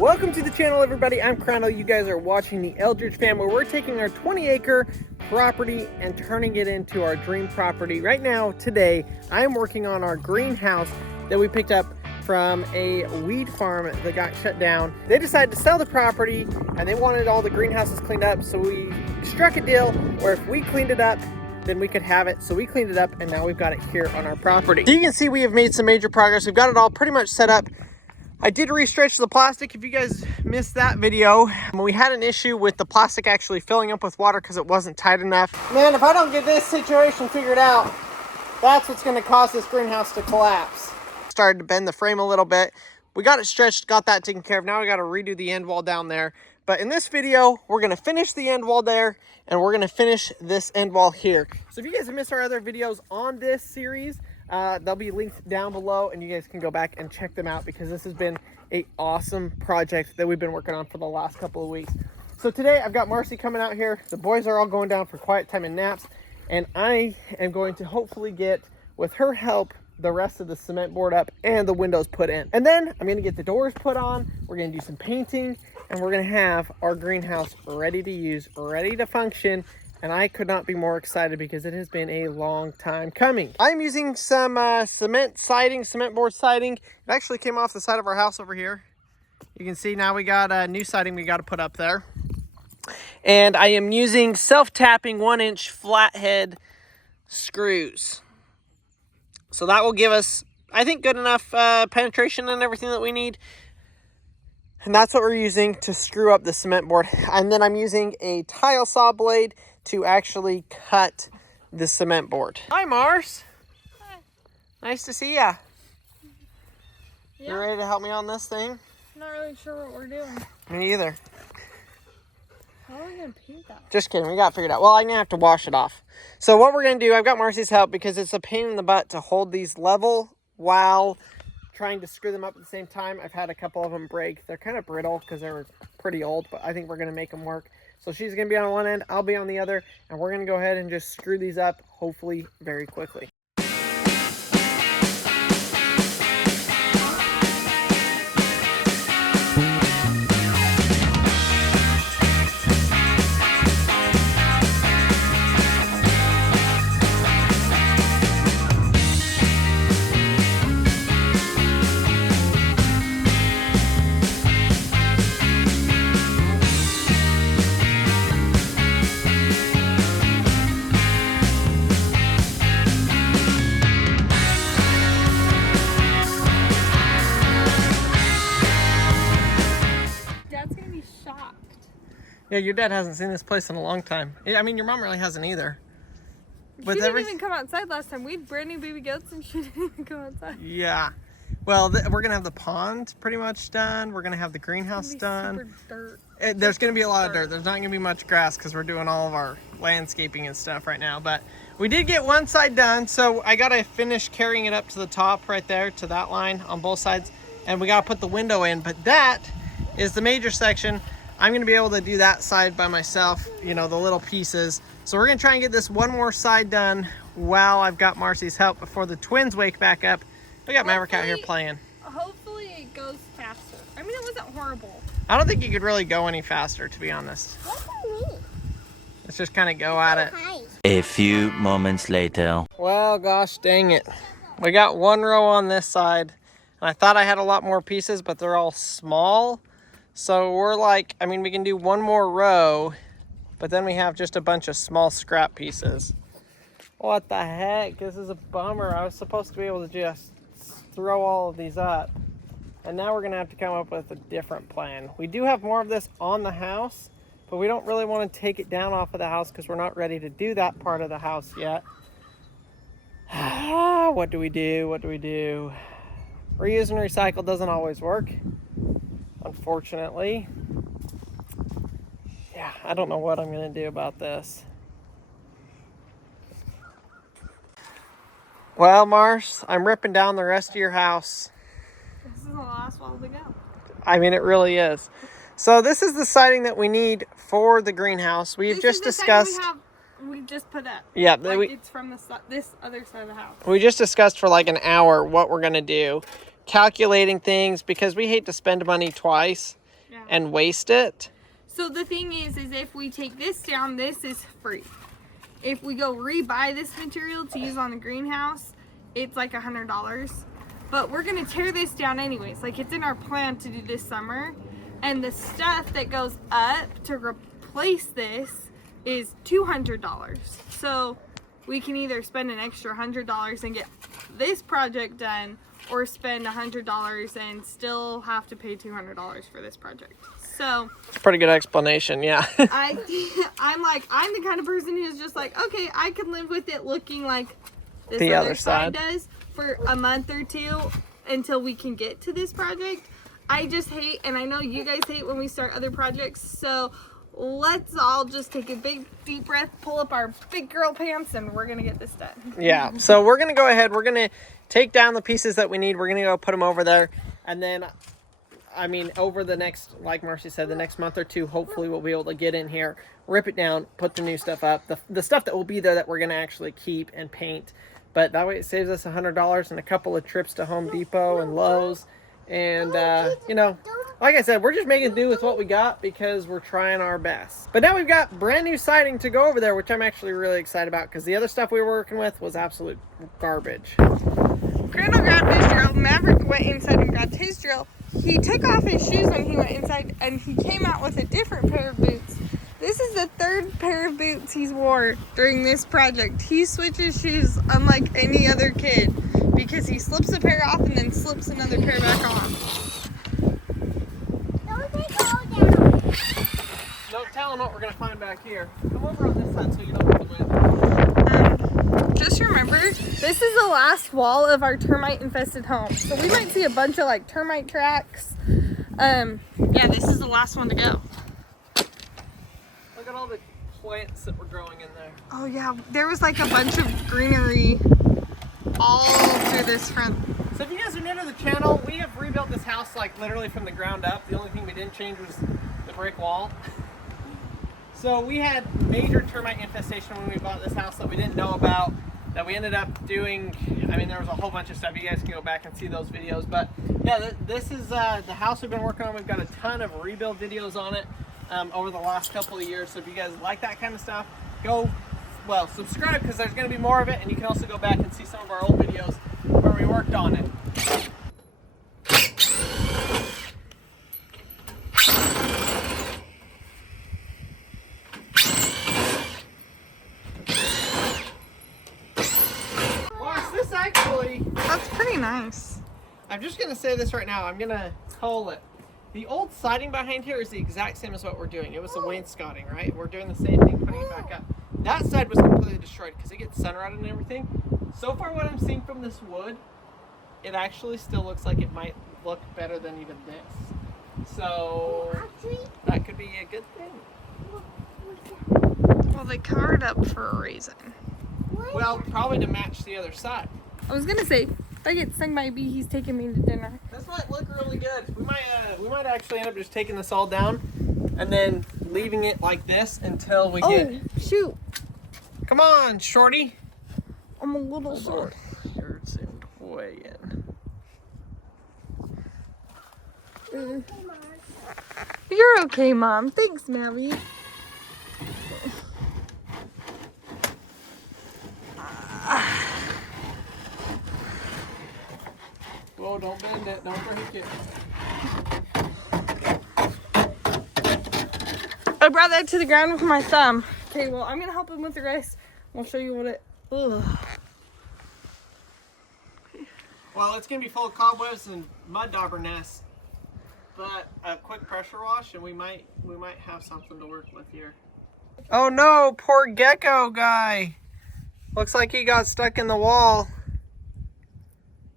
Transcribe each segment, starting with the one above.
Welcome to the channel, everybody. I'm Chrono. You guys are watching the Eldredge Fam, where we're taking our 20-acre property and turning it into our dream property. Right now, today, I'm working on our greenhouse that we picked up from a weed farm that got shut down. They decided to sell the property and they wanted all the greenhouses cleaned up, so we struck a deal where if we cleaned it up, then we could have it. So we cleaned it up and now we've got it here on our property. So you can see we have made some major progress. We've got it all pretty much set up. I did re-stretch the plastic. If you guys missed that video, we had an issue with the plastic actually filling up with water because it wasn't tight enough. Man, if I don't get this situation figured out, that's what's going to cause this greenhouse to collapse. Started to bend the frame a little bit. We got it stretched, got that taken care of. Now we got to redo the end wall down there. But in this video, we're going to finish the end wall there, and we're going to finish this end wall here. So if you guys have missed our other videos on this series, they'll be linked down below and you guys can go back and check them out, because this has been an awesome project that we've been working on for the last couple of weeks. So today I've got Marcy coming out here. The boys are all going down for quiet time and naps, and I am going to hopefully get, with her help, the rest of the cement board up and the windows put in. And then I'm going to get the doors put on. We're going to do some painting, and we're going to have our greenhouse ready to use, ready to function. And I could not be more excited because it has been a long time coming. I'm using some cement board siding. It actually came off the side of our house over here. You can see now we got a new siding we got to put up there. And I am using self-tapping 1-inch flathead screws. So that will give us, I think, good enough penetration and everything that we need. And that's what we're using to screw up the cement board. And then I'm using a tile saw blade to actually cut the cement board. Hi, Mars. Hi. Nice to see ya. Yeah. You ready to help me on this thing? I'm not really sure what we're doing. Me either. How are we going to paint that? Just kidding, we got it figured out. Well, I'm gonna have to wash it off. So what we're gonna do, I've got Marcy's help because it's a pain in the butt to hold these level while trying to screw them up at the same time. I've had a couple of them break. They're kind of brittle because they're pretty old, but I think we're gonna make them work. So she's going to be on one end, I'll be on the other, and we're going to go ahead and just screw these up, hopefully very quickly. Yeah, your dad hasn't seen this place in a long time. I mean, your mom really hasn't either. She didn't even come outside last time. We had brand new baby goats and she didn't even come outside. Yeah. Well, we're going to have the pond pretty much done. We're going to have the greenhouse done. Dirt. There's going to be a lot of dirt. There's not going to be much grass because we're doing all of our landscaping and stuff right now. But we did get one side done. So I got to finish carrying it up to the top right there to that line on both sides. And we got to put the window in. But that is the major section. I'm going to be able to do that side by myself, you know, the little pieces. So we're going to try and get this one more side done while I've got Marcy's help before the twins wake back up. We got Maverick out here playing. Hopefully it goes faster. I mean, it wasn't horrible. I don't think you could really go any faster, to be honest. Let's just kind of go at it. A few moments later. Well, gosh dang it. We got one row on this side. And I thought I had a lot more pieces, but they're all small. So we're like, I mean, we can do one more row, but then we have just a bunch of small scrap pieces. What the heck? This is a bummer. I was supposed to be able to just throw all of these up. And now we're going to have to come up with a different plan. We do have more of this on the house, but we don't really want to take it down off of the house because we're not ready to do that part of the house yet. What do we do? What do we do? Reuse and recycle doesn't always work, unfortunately. Yeah, I don't know what I'm going to do about this. Well, Mars, I'm ripping down the rest of your house. This is the last wall to go. I mean, it really is. So this is the siding that we need for the greenhouse. We've just discussed. We just put up. Yeah, like it's from this other side of the house. We just discussed for like an hour what we're gonna do, calculating things because we hate to spend money twice. and waste it. So the thing is if we take this down, this is free. If we go rebuy this material to use on the greenhouse, it's like $100. But we're gonna tear this down anyways. Like, it's in our plan to do this summer. And the stuff that goes up to replace this is $200. So we can either spend an extra $100 and get this project done, or spend $100 and still have to pay $200 for this project. So it's a pretty good explanation, yeah. I'm the kind of person who's just like, okay, I can live with it looking like this the other side does for a month or two until we can get to this project. I just hate, and I know you guys hate when we start other projects, so let's all just take a big deep breath, pull up our big girl pants, and we're gonna get this done. Yeah, so we're gonna go ahead, we're gonna take down the pieces that we need, we're gonna go put them over there, and then I mean, over the next, like Marcy said, the next month or two, hopefully we'll be able to get in here, rip it down, put the new stuff up, the stuff that will be there that we're gonna actually keep and paint. But that way it saves us $100 and a couple of trips to Home Depot and Lowe's. And, you know, like I said, we're just making do with what we got because we're trying our best. But now we've got brand new siding to go over there, which I'm actually really excited about because the other stuff we were working with was absolute garbage. Crandall grabbed his drill, Maverick went inside and grabbed his drill. He took off his shoes when he went inside and he came out with a different pair of boots. This is the third pair of boots he's wore during this project. He switches shoes unlike any other kid because he slips a pair off and then slips another pair back on. Don't take all down. No telling what we're going to find back here. Come over on this side so you don't have to win. Just remember, this is the last wall of our termite infested home. So we might see a bunch of like termite tracks. Yeah, this is the last one to go. Look at all the plants that were growing in there. Oh yeah, there was like a bunch of greenery all through this front. So if you guys are new to the channel, we have rebuilt this house like literally from the ground up. The only thing we didn't change was the brick wall. So we had major termite infestation when we bought this house that we didn't know about, that we ended up doing. I mean, there was a whole bunch of stuff. You guys can go back and see those videos. But yeah, this is the house we've been working on. We've got a ton of rebuild videos on it over the last couple of years. So if you guys like that kind of stuff, go, well, subscribe because there's going to be more of it. And you can also go back and see some of our old videos where we worked on it. That's pretty nice. I'm just going to say this right now. I'm going to call it. The old siding behind here is the exact same as what we're doing. It was the wainscoting, right? We're doing the same thing, putting it back up. That side was completely destroyed because it gets sun rotted and everything. So far what I'm seeing from this wood, it actually still looks like it might look better than even this. So that could be a good thing. Well, they covered up for a reason. Well, probably to match the other side. I was gonna say, if I get stung by a bee, he's taking me to dinner. This might look really good. We might actually end up just taking this all down and then leaving it like this until we get. Oh, shoot! Come on, shorty. I'm a little short. You're zoomed way in. You're okay, Mom. Thanks, Mavi. Whoa, don't bend it. Don't break it. I brought that to the ground with my thumb. Okay, well, I'm going to help him with the rest. I'll show you what it... Ugh. Well, it's going to be full of cobwebs and mud dauber nests. But a quick pressure wash and we might have something to work with here. Oh no, poor gecko guy. Looks like he got stuck in the wall.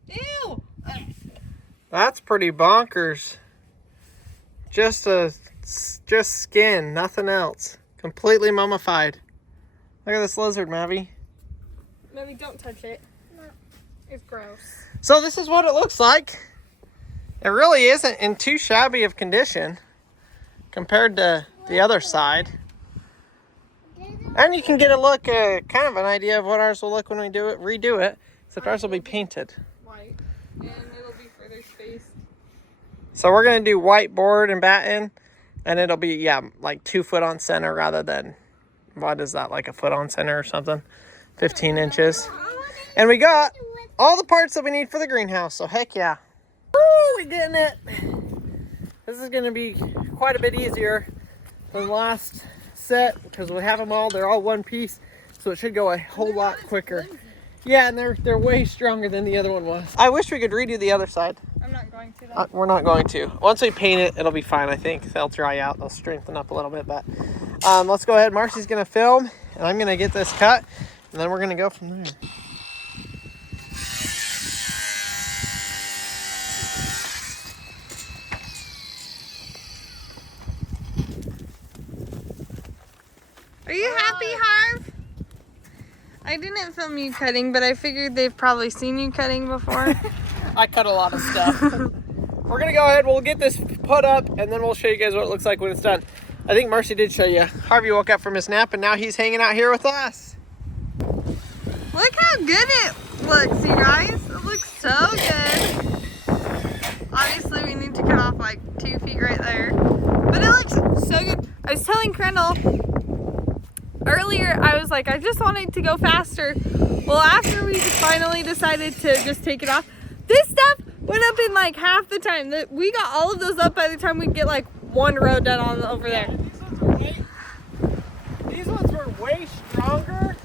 Ew! That's pretty bonkers. Just skin, nothing else. Completely mummified. Look at this lizard, Mavi. Mavi, don't touch it. No. It's gross. So this is what it looks like. It really isn't in too shabby of condition compared to the other side. And you can get a look, kind of an idea of what ours will look when we redo it. Except ours will be painted. White. And it'll be further spaced. So we're gonna do white board and batten, and it'll be, yeah, like 2 foot on center rather than, what is that, like a foot on center or something? 15 inches. And we got all the parts that we need for the greenhouse, so heck yeah. Woo, we getting it. This is gonna be quite a bit easier than the last set because we have them all, they're all one piece, so it should go a whole lot quicker. Yeah, and they're way stronger than the other one was. I wish we could redo the other side. I'm not going to though. We're not going to. Once we paint it, it'll be fine, I think. They'll dry out, they'll strengthen up a little bit, but let's go ahead. Marcy's gonna film, and I'm gonna get this cut, and then we're gonna go from there. Are you happy, Harv? I didn't film you cutting, but I figured they've probably seen you cutting before. I cut a lot of stuff. We're gonna go ahead, we'll get this put up, and then we'll show you guys what it looks like when it's done. I think Marcy did show you. Harvey woke up from his nap, and now he's hanging out here with us. Look how good it looks, you guys. It looks so good. Obviously, we need to cut off like 2 feet right there. But it looks so good. I was telling Crandall earlier, I was like, I just wanted to go faster. Well, after we finally decided to just take it off, this stuff went up in like half the time. We got all of those up by the time we get like 1 row done on over there. These ones were way stronger,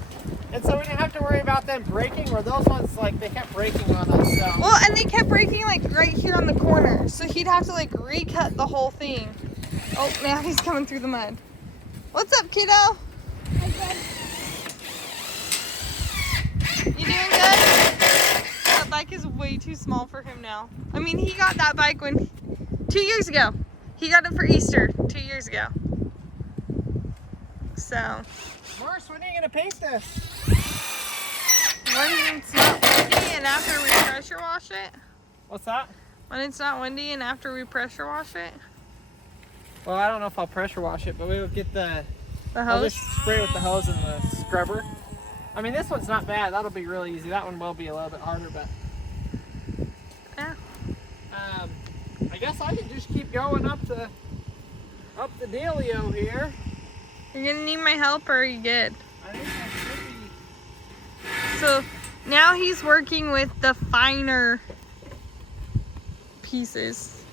and so we didn't have to worry about them breaking, where those ones, like, they kept breaking on us. So. Well, and they kept breaking like right here on the corner, so he'd have to like recut the whole thing. Oh, now he's coming through the mud. What's up, kiddo? You doing good? That bike is way too small for him now. I mean, he got that bike 2 years ago. He got it for Easter 2 years ago. So. Morris, when are you gonna paint this? When it's not windy and after we pressure wash it. What's that? When it's not windy and after we pressure wash it. Well, I don't know if I'll pressure wash it, but we'll get the hose. I'll just spray with the hose and the scrubber. I mean, this one's not bad. That'll be really easy. That one will be a little bit harder, but yeah. I guess I could just keep going up the dealio here. You're gonna need my help, or are you good? I think that should be. So now he's working with the finer pieces.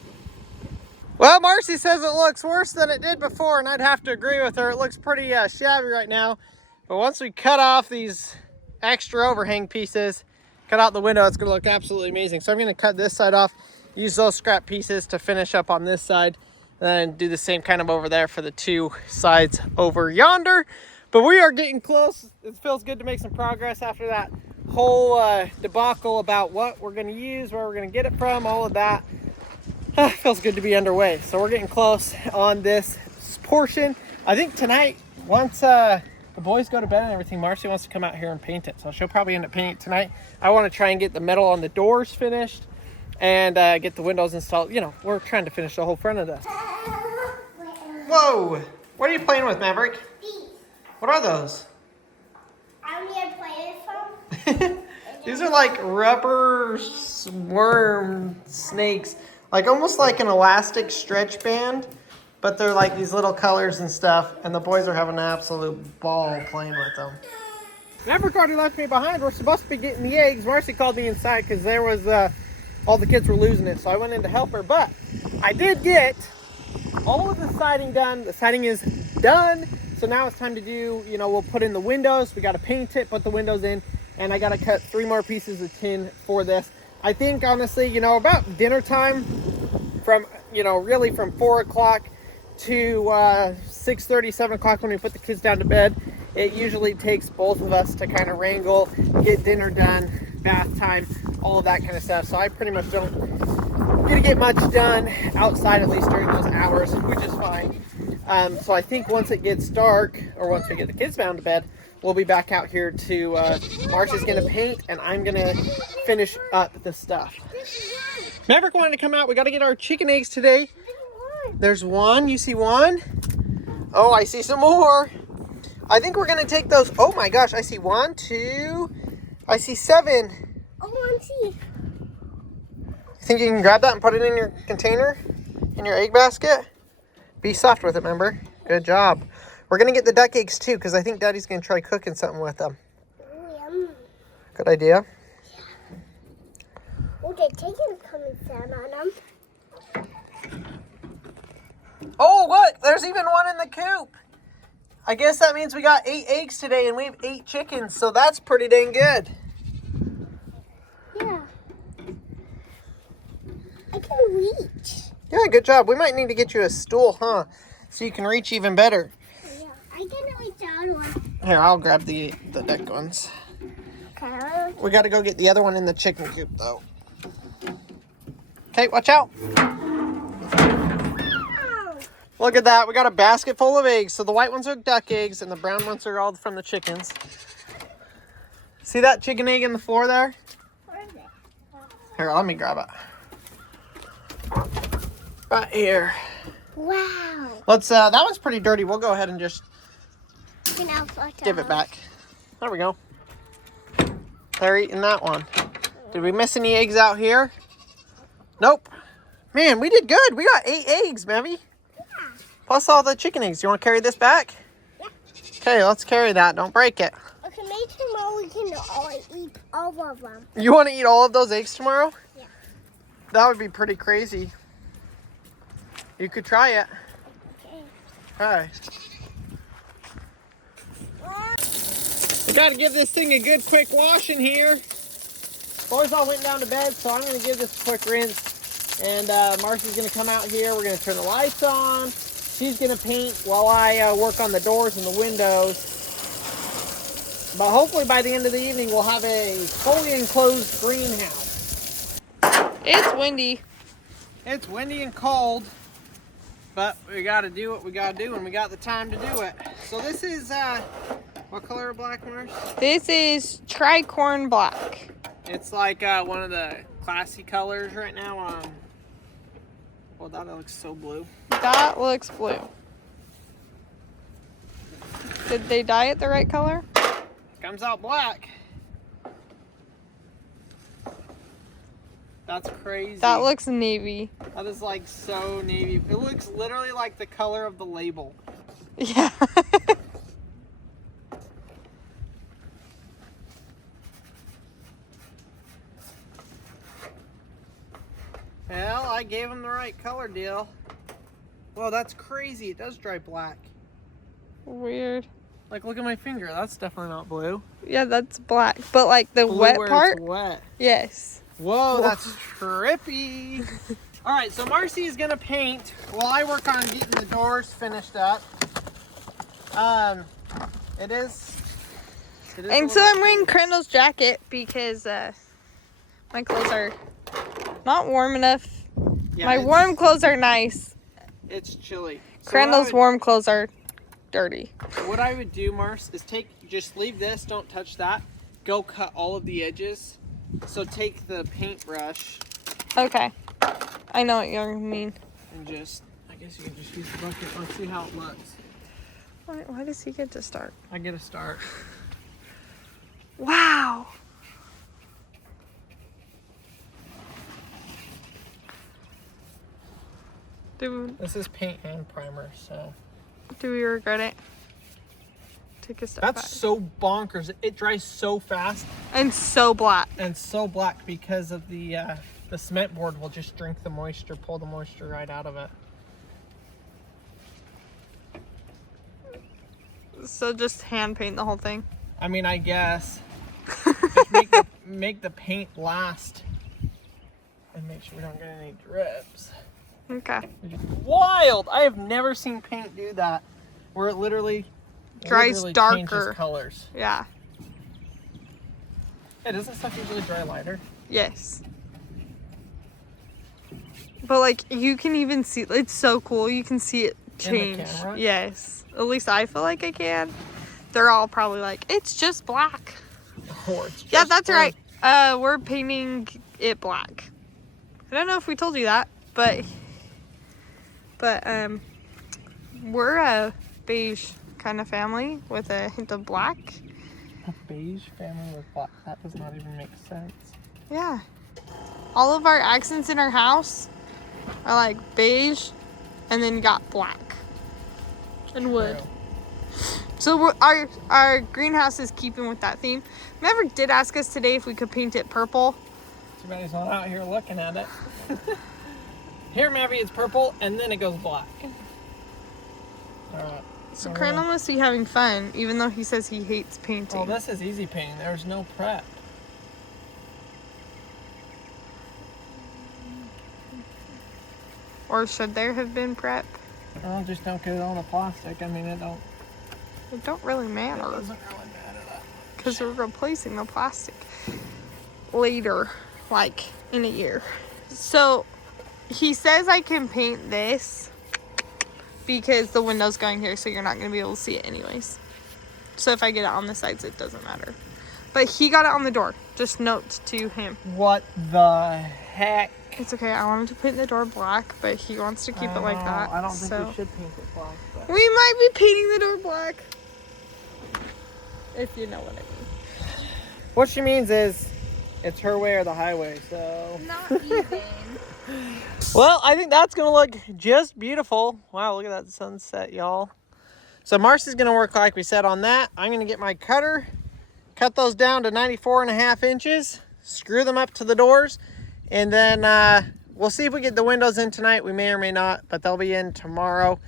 Well, Marcy says it looks worse than it did before, and I'd have to agree with her. It looks pretty shabby right now. But once we cut off these extra overhang pieces, cut out the window, it's gonna look absolutely amazing. So I'm gonna cut this side off, use those scrap pieces to finish up on this side, and then do the same kind of over there for the 2 sides over yonder. But we are getting close. It feels good to make some progress after that whole debacle about what we're gonna use, where we're gonna get it from, all of that. Feels good to be underway. So we're getting close on this portion. I think tonight, once the boys go to bed and everything, Marcy wants to come out here and paint it. So she'll probably end up painting it tonight. I want to try and get the metal on the doors finished and get the windows installed. You know, we're trying to finish the whole front of this. Whoa! What are you playing with, Maverick? These. What are those? I'm gonna play this one. These are like rubber worm snakes. Like almost like an elastic stretch band, but they're like these little colors and stuff, and the boys are having an absolute ball playing with them. Maverick already left me behind. We're supposed to be getting the eggs. Marcy called me inside because there was, all the kids were losing it, so I went in to help her, but I did get all of the siding done. The siding is done, so now it's time to do, you know, we'll put in the windows. We got to paint it, put the windows in, and I got to cut 3 more pieces of tin for this. I think, honestly, you know, about dinner time, from, you know, really from 4 o'clock to 6:30, 7 o'clock when we put the kids down to bed, it usually takes both of us to kind of wrangle, get dinner done, bath time, all of that kind of stuff. So I pretty much don't get to get much done outside, at least during those hours, which is fine. So I think once it gets dark, or once we get the kids down to bed, we'll be back out here to, Marcia's gonna paint and I'm gonna finish up the stuff. Maverick wanted to come out. We gotta get our chicken eggs today. There's one, you see one? Oh, I see some more. I think we're gonna take those. Oh my gosh, I see 1, 2, I see 7. Oh, let's see. You think you can grab that and put it in your container? in your egg basket? Be soft with it, remember? Good job. We're going to get the duck eggs too, because I think Daddy's going to try cooking something with them. Yum. Good idea. Oh, the chicken's coming down on them. Oh, look, there's even one in the coop. I guess that means we got 8 eggs today and we have 8 chickens, so that's pretty dang good. Yeah. I can reach. Yeah, good job. We might need to get you a stool, huh? So you can reach even better. Yeah, I can reach that one. Here, I'll grab the duck ones. Okay. We got to go get the other one in the chicken coop, though. Okay, watch out. Look at that. We got a basket full of eggs. So the white ones are duck eggs and the brown ones are all from the chickens. See that chicken egg in the floor there? Where is it? Here, let me grab it. Right here. Wow. Let's, that one's pretty dirty. We'll go ahead and just give it back. There we go. They're eating that one. Did we miss any eggs out here? Nope. Man, we did good. We got 8 eggs, Mammy. Plus all the chicken eggs. You want to carry this back? Yeah. Okay, let's carry that. Don't break it. Okay, maybe tomorrow we can all eat all of them. You want to eat all of those eggs tomorrow? Yeah. That would be pretty crazy. You could try it. Okay. Hi. We got to give this thing a good quick wash in here. Boys all went down to bed, so I'm going to give this a quick rinse. And Marcy's going to come out here. We're going to turn the lights on. She's going to paint while I work on the doors and the windows. But hopefully by the end of the evening, we'll have a fully enclosed greenhouse. It's windy. It's windy and cold, but we got to do what we got to do, and we got the time to do it. So this is, what color of black, Mars? This is tricorn black. It's like one of the classy colors right now. Well, that looks so blue. That looks blue. Did they dye it the right color? Comes out black. That's crazy. That looks navy. That is like so navy. It looks literally like the color of the label. Yeah. Well, I gave him the right color deal. Whoa, that's crazy. It does dry black. Weird. Like, look at my finger. That's definitely not blue. Yeah, that's black. But like the Blue wet where part? It's wet. Yes. Whoa, that's trippy. All right, so Marcy is gonna paint while I work on getting the doors finished up. It is And so I'm wearing Crandall's jacket because my clothes are not warm enough. Yeah, My warm clothes are nice. It's chilly. So Crandall's warm clothes are dirty. what I would do, Mars, is just leave this, don't touch that. Go cut all of the edges. So take the paintbrush Okay. I know what you mean. and just, I guess you can just use the bucket. Let's see how it looks. Why does he get to start? I get a start. Wow. This is paint and primer, so. Do we regret it? Take a step That's back. so bonkers. It dries so fast And so black. and so black because of the cement board will just drink the moisture, pull the moisture right out of it. So just hand paint the whole thing. I mean, I guess. Just make the paint last and make sure we don't get any drips. Okay. Wild! I have never seen paint do that, where it literally Dries changes darker. colors. Yeah. Hey, doesn't stuff usually dry lighter? Yes. But like you can even see, it's so cool. You can see it In the change. camera? Yes. At least I feel like I can. They're all probably like, it's just black. Or it's Yeah, just that's blue. right. We're painting it black. I don't know if we told you that, but we're a beige kind of family with a hint of black. A beige family with black. That does not even make sense. Yeah. All of our accents in our house are like beige, and then you got black and wood. True. So our greenhouse is keeping with that theme. Maverick did ask us today if we could paint it purple. Somebody's not out here looking at it. Here, maybe it's purple, and then it goes black. All right. So Crandall must be having fun, even though he says he hates painting. Oh, this is easy painting. There's no prep. Or should there have been prep? Oh, just don't get it on the plastic. I mean, It don't really matter. It doesn't really matter that. Because we're replacing the plastic later, like in a year. So he says I can paint this because the window's going here, so you're not going to be able to see it anyways. So if I get it on the sides, it doesn't matter. But he got it on the door. Just note to him. What the heck? It's okay. I wanted to paint the door black, but he wants to keep it like that. I don't think so we should paint it black. But... we might be painting the door black. If you know what I mean. What she means is, it's her way or the highway, so... Not even. Well, I think that's going to look just beautiful. Wow, look at that sunset, y'all. So Marcy's going to work like we said on that. I'm going to get my cutter, cut those down to 94.5 inches, screw them up to the doors, and then we'll see if we get the windows in tonight. We may or may not, but they'll be in tomorrow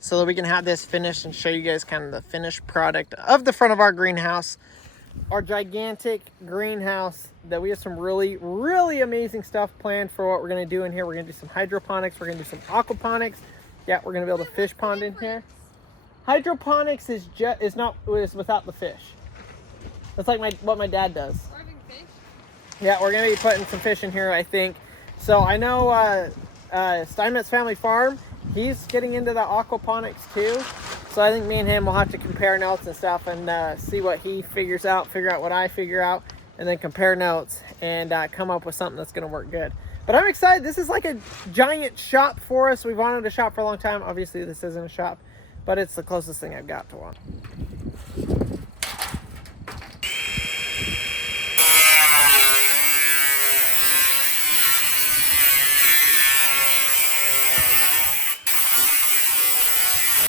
so that we can have this finished and show you guys kind of the finished product of the front of our greenhouse. Our gigantic greenhouse that we have some really, really amazing stuff planned for what we're going to do in here. We're going to do some hydroponics. We're going to do some aquaponics. Yeah, we're going to build a fish pond in here. Hydroponics is without the fish. That's like what my dad does. Yeah, we're going to be putting some fish in here, I think. So I know Steinmetz Family Farm, he's getting into the aquaponics too. So I think me and him will have to compare notes and stuff and see what he figure out what I figure out, and then compare notes and come up with something that's going to work good. But I'm excited. This is like a giant shop for us. We've wanted a shop for a long time. Obviously, this isn't a shop, but it's the closest thing I've got to one.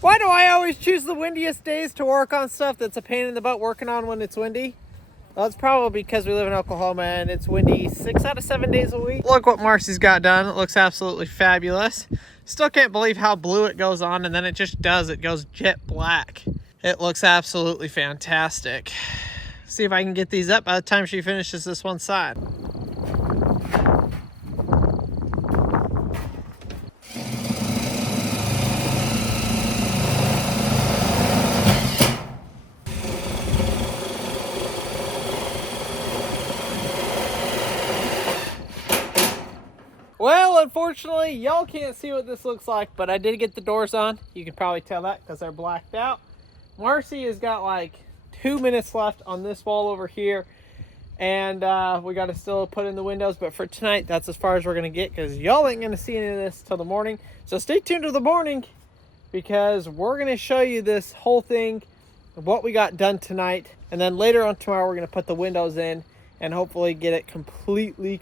Why do I always choose the windiest days to work on stuff that's a pain in the butt working on when it's windy? Well, it's probably because we live in Oklahoma and it's windy 6 out of 7 days a week. Look what Marcy's got done. It looks absolutely fabulous. Still can't believe how blue it goes on, and then it just does. It goes jet black. It looks absolutely fantastic. See if I can get these up by the time she finishes this one side. Well, unfortunately, y'all can't see what this looks like, but I did get the doors on. You can probably tell that because they're blacked out. Marcy has got like 2 minutes left on this wall over here, and we got to still put in the windows, but for tonight, that's as far as we're going to get because y'all ain't going to see any of this till the morning. So stay tuned to the morning because we're going to show you this whole thing, what we got done tonight, and then later on tomorrow, we're going to put the windows in and hopefully get it completely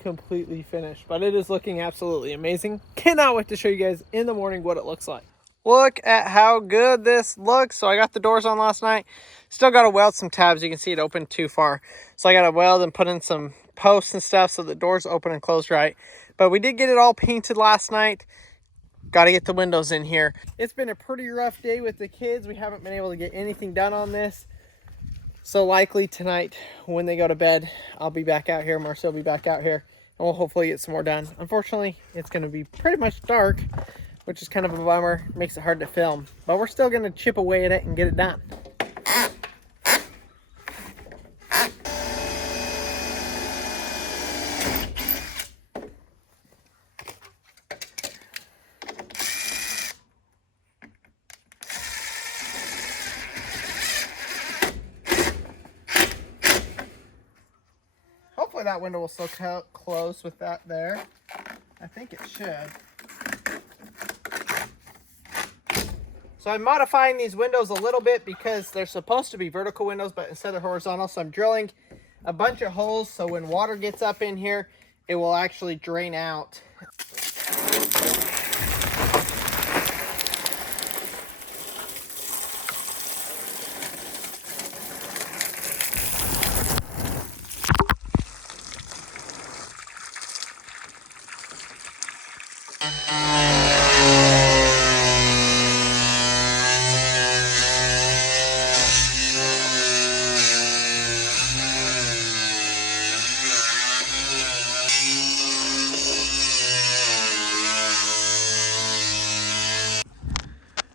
finished. But it is looking absolutely amazing. Cannot wait to show you guys in the morning what it looks like. Look at how good this looks. So I got the doors on last night. Still got to weld some tabs. You can see it opened too far. So I got to weld and put in some posts and stuff so the doors open and close right. But we did get it all painted last night. Got to get the windows in here. It's been a pretty rough day with the kids. We haven't been able to get anything done on this. So likely tonight when they go to bed, I'll be back out here. Marcia will be back out here, and we'll hopefully get some more done. Unfortunately, it's going to be pretty much dark, which is kind of a bummer. Makes it hard to film, but we're still going to chip away at it and get it done. Hopefully that window will still close with that there. I think it should. So I'm modifying these windows a little bit because they're supposed to be vertical windows, but instead they're horizontal. So I'm drilling a bunch of holes so when water gets up in here, it will actually drain out.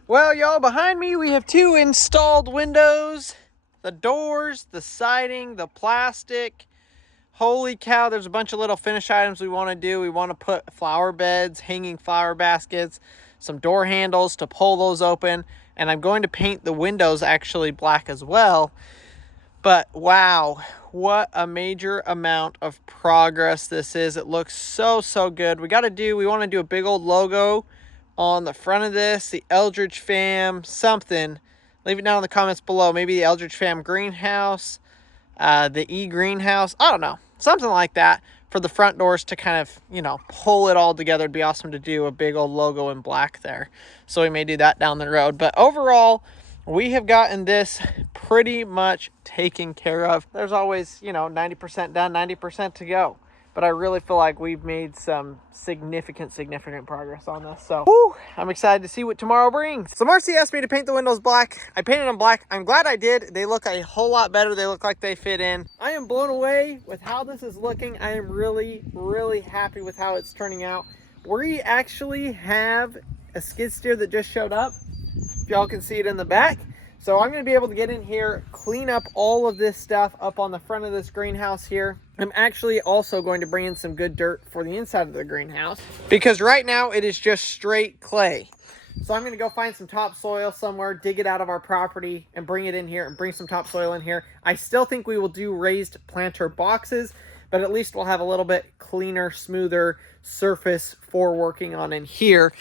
Well, y'all, behind me we have 2 installed windows, the doors, the siding, the plastic. Holy cow, there's a bunch of little finish items we want to do. We want to put flower beds, hanging flower baskets, some door handles to pull those open, and I'm going to paint the windows actually black as well. But wow, what a major amount of progress this is. It looks so good. We want to do a big old logo on the front of this, the Eldredge Fam, something. Leave it down in the comments below. Maybe the Eldredge Fam greenhouse, the greenhouse, I don't know, something like that for the front doors to kind of, you know, pull it all together. It'd be awesome to do a big old logo in black there. So we may do that down the road. But overall, we have gotten this pretty much taken care of. There's always, you know, 90% done, 90% to go. But I really feel like we've made some significant progress on this. So, whew, I'm excited to see what tomorrow brings. So Marcy asked me to paint the windows black. I painted them black. I'm glad I did. They look a whole lot better. They look like they fit in. I am blown away with how this is looking. I am really happy with how it's turning out. We actually have a skid steer that just showed up. If y'all can see it in the back. So I'm going to be able to get in here, clean up all of this stuff up on the front of this greenhouse here. I'm actually also going to bring in some good dirt for the inside of the greenhouse, because right now it is just straight clay. So I'm going to go find some topsoil somewhere, dig it out of our property and bring it in here and bring some topsoil in here. I still think we will do raised planter boxes, but at least we'll have a little bit cleaner, smoother surface for working on in here.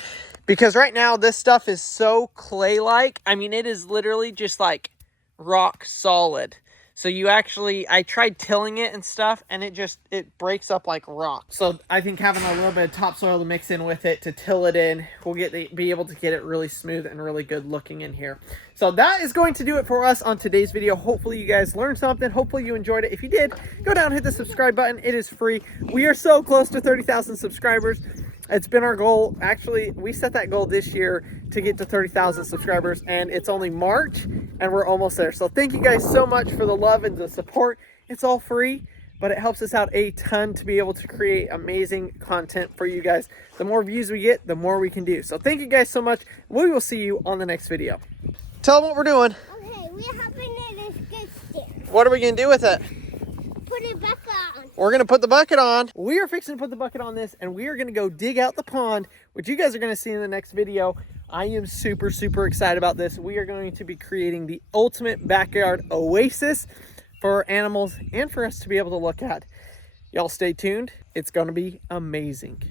Because right now this stuff is so clay-like. I mean, it is literally just like rock solid. So you actually, I tried tilling it and stuff, and it breaks up like rock. So I think having a little bit of topsoil to mix in with it to till it in, we'll be able to get it really smooth and really good looking in here. So that is going to do it for us on today's video. Hopefully you guys learned something. Hopefully you enjoyed it. If you did, go down and hit the subscribe button. It is free. We are so close to 30,000 subscribers. It's been our goal. Actually, we set that goal this year to get to 30,000 subscribers, and it's only March and we're almost there. So thank you guys so much for the love and the support. It's all free, but it helps us out a ton to be able to create amazing content for you guys. The more views we get, the more we can do. So thank you guys so much. We will see you on the next video. Tell them what we're doing. Okay, we're hopping in this skid steer. What are we going to do with it? Put it back on. We're going to put the bucket on. We are fixing to put the bucket on this, and we are going to go dig out the pond, which you guys are going to see in the next video. I am super excited about this. We are going to be creating the ultimate backyard oasis for animals and for us to be able to look at. Y'all stay tuned. It's going to be amazing.